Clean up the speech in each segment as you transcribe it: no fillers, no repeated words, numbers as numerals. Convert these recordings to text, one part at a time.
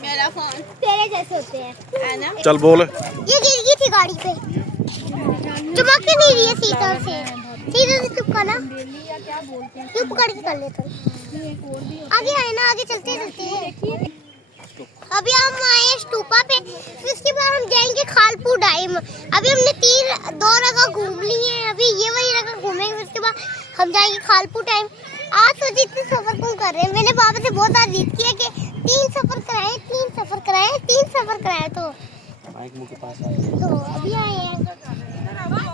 मेरा फोन तेरे जैसे होते हैं, है ना? चल बोल। ये गिर गई थी गाड़ी पे, चमक नहीं रही है सीधा से चुपका ना, क्यों पकड़ के कर लेते? आगे आए ना, आगे चलते चलते। अभी हम आए स्टूपा पे, फिर उसके बाद हम जाएंगे खालपुर डैम। अभी हमने 2 जगह घूम ली है, अभी ये वाली जगह घूमेंगे, फिर उसके बाद हम जाएंगे खालपुर डैम। आज सोची इतने सफर क्यों कर रहे हैं, मैंने बाबा से बहुत बार जिद किया कि 3 सफर कराएं, 3 सफर कराएं, 3 सफर कराएं, तो माइक मुंह के पास आ। तो अभी आए हैं।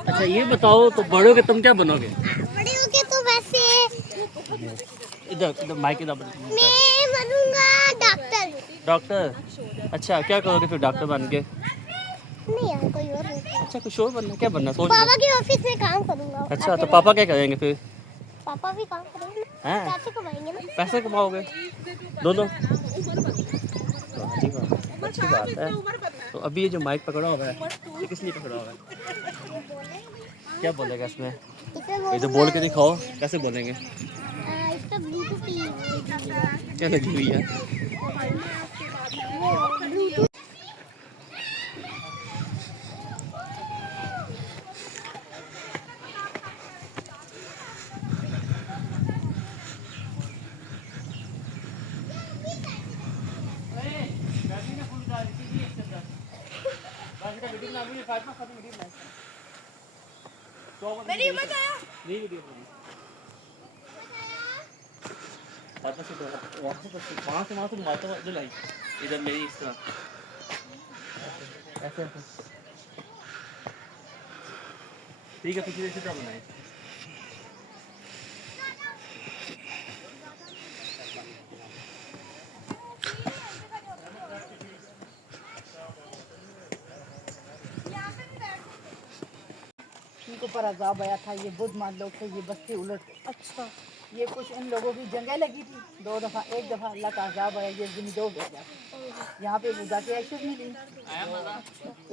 अच्छा ये बताओ, तो बड़े होके तुम क्या बनोगे? बड़े होके तो वैसे इधर माइक इधर। मैं बनूंगा डॉक्टर। डॉक्टर? अच्छा क्या करोगे फिर डॉक्टर बन के? नहीं यार, कोई और नहीं। अच्छा कुछ और बनना, क्या बनना सोच पापा रहे के ऑफिस में काम करूंगा। हो? अच्छा तो पापा क्या करेंगे फिर? पापा भी काम करेंगे, हैं? पैसे कमाएंगे ना। पैसे कमाओगे दोनों? तो अच्छी बात है। तो अभी ये जो माइक पकड़ा हुआ है, ये किस लिए पकड़ा हुआ है? क्या बोलेगा इसमें? ये तो बोल के दिखाओ, कैसे बोलेंगे? इस पे ब्लूटूथ क्या लगी हुई है? वहाँ से मारता हुआ इधर लाई, इधर मेरी इस तरह ऐसे ऐसे। ठीक है, पिछले इसी तरह बनाए। इनको पर अजाब आया था, ये बुद्धमान लोग थे, ये बस्ती उलट। अच्छा, ये कुछ इन लोगों की जंगें लगी थी 2 दफ़ा, एक दफ़ा अल्लाह का अजाब आया, ये ज़मीन 2 भेजा। यहाँ पे बुद्धा की एक्सेस मिली।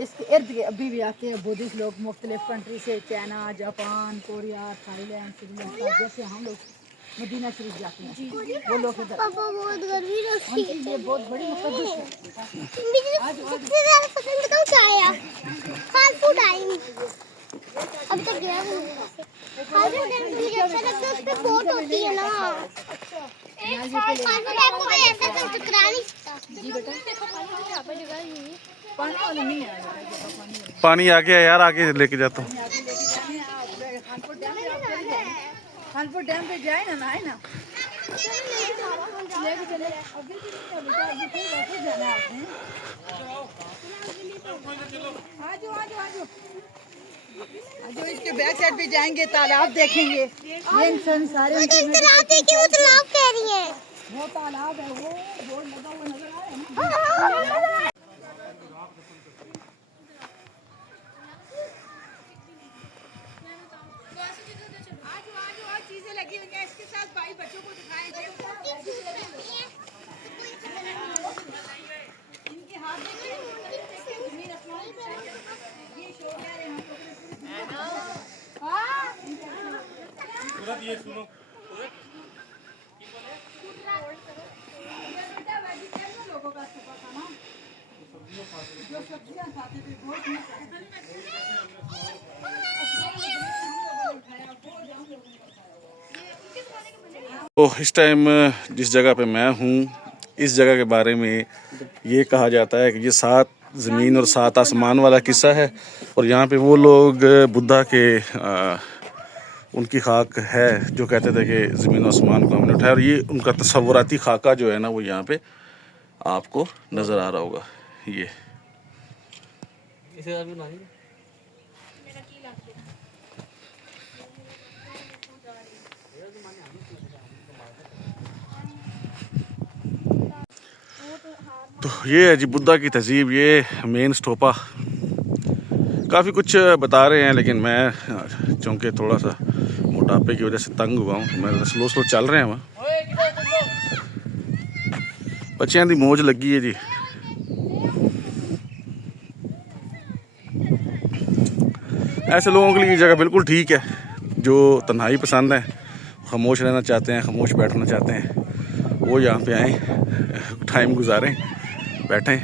इसके इर्द गिर्द अभी भी आते हैं बुद्धिस्ट लोग मुख्तलिफ कंट्री से, China, Japan, Korea, Thailand, Sri Lanka, जैसे हम लोग मदीना शरीफ जाते हैं, वो लोग इधर। पापा बहुत गर्मी लगती है, ये बहुत बड़ी मुकद्दस है। सबसे ज्यादा पसंद बताऊं क्या आया? खालपुर डैम। अभी तक गया नहीं। खालपुर डैम तो मुझे अच्छा लगता है, उस पे बोट होती है ना। खालपुर डैम को ऐसा तो टकरा नहीं सकता। जी बेटा, पानी नहीं आया। पानी आ गया यार, आगे लेके जाता हूँ। खानपुर डैम पे जाए ना, नहाए ना, लेके चले। अभी अभी फिर वापस जाना है आपने। आजो आजो आजो आजो, इसके बैक साइड पे जाएंगे, तालाब देखेंगे। ये इंसान सारे मुझे तालाब देखिए, वो तालाब कह रही है। वो तालाब है, वो बोर्ड लगा हुआ नजर आ रहा है ना। चीजें लगी हुई हैं, इसके साथ भाई बच्चों को दिखाएं। इनके हाथ देखिए, जमीन आसमान ये शो है ये सुनो। लोगों का सुबह था ना, जो सब्जियां खाते थे बहुत तो इस टाइम जिस जगह पे मैं हूँ, इस जगह के बारे में ये कहा जाता है कि ये 7 ज़मीन और 7 आसमान वाला किस्सा है। और यहाँ पे वो लोग बुद्धा के उनकी खाक है जो कहते थे कि ज़मीन और आसमान को हमने उठाया, और ये उनका तसव्वुराती खाका जो है ना, वो यहाँ पे आपको नज़र आ रहा होगा। ये तो ये है जी बुद्धा की तहजीब, ये मेन स्टोपा। काफ़ी कुछ बता रहे हैं, लेकिन मैं चूँकि थोड़ा सा मोटापे की वजह से तंग हुआ हूँ, मैं स्लो स्लो चल रहे हैं वहाँ। बच्चियां दी मौज लगी है जी। ऐसे लोगों के लिए ये जगह बिल्कुल ठीक है, जो तन्हाई पसंद है, खामोश रहना चाहते हैं, खामोश बैठना चाहते हैं, वो यहाँ पे आए, टाइम गुजारें, बैठें।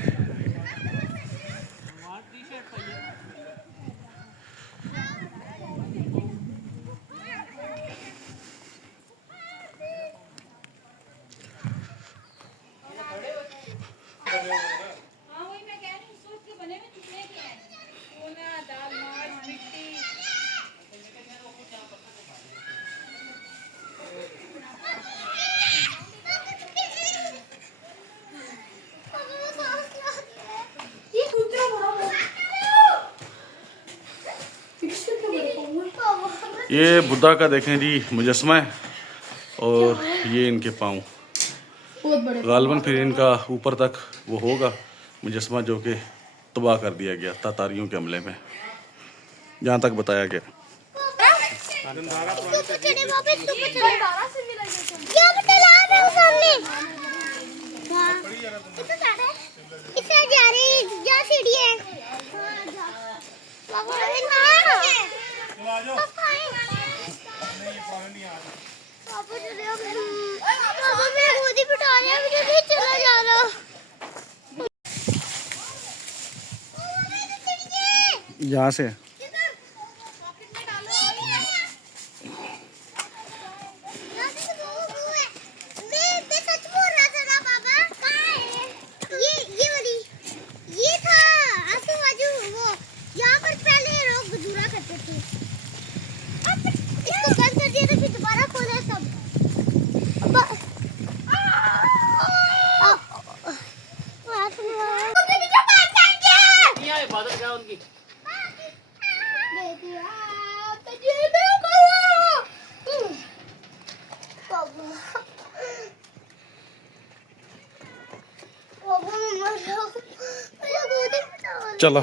ये बुद्धा का देखें जी मुजस्समा है, और ये इनके पाँव। गालबन फिर इनका ऊपर तक वो होगा मुजस्समा, जो कि तबाह कर दिया गया तातारियों के हमले में, जहाँ तक बताया गया। यहाँ से इबादत क्या उनकी? चलो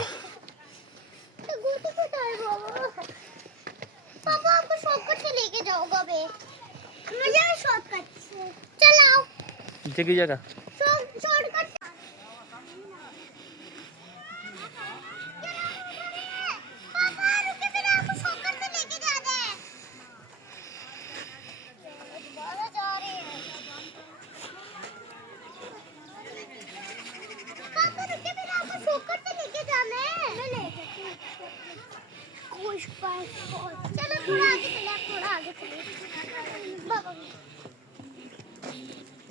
पापा आपको शॉर्टकट से लेके जाऊंगा मैं, मुझे शॉर्टकट से चलाओ। पीछे की जगह शॉर्टकट पापा रुके, मेरे आपको शॉर्टकट से लेके जाना है। दोबारा जा रहे हैं पापा, रुके, मेरे आपको शॉर्टकट से लेके जाना है। चलो थोड़ा आगे चले, थोड़ा आगे चले बाबा,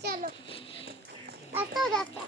चलो रास्ता हो जाता है।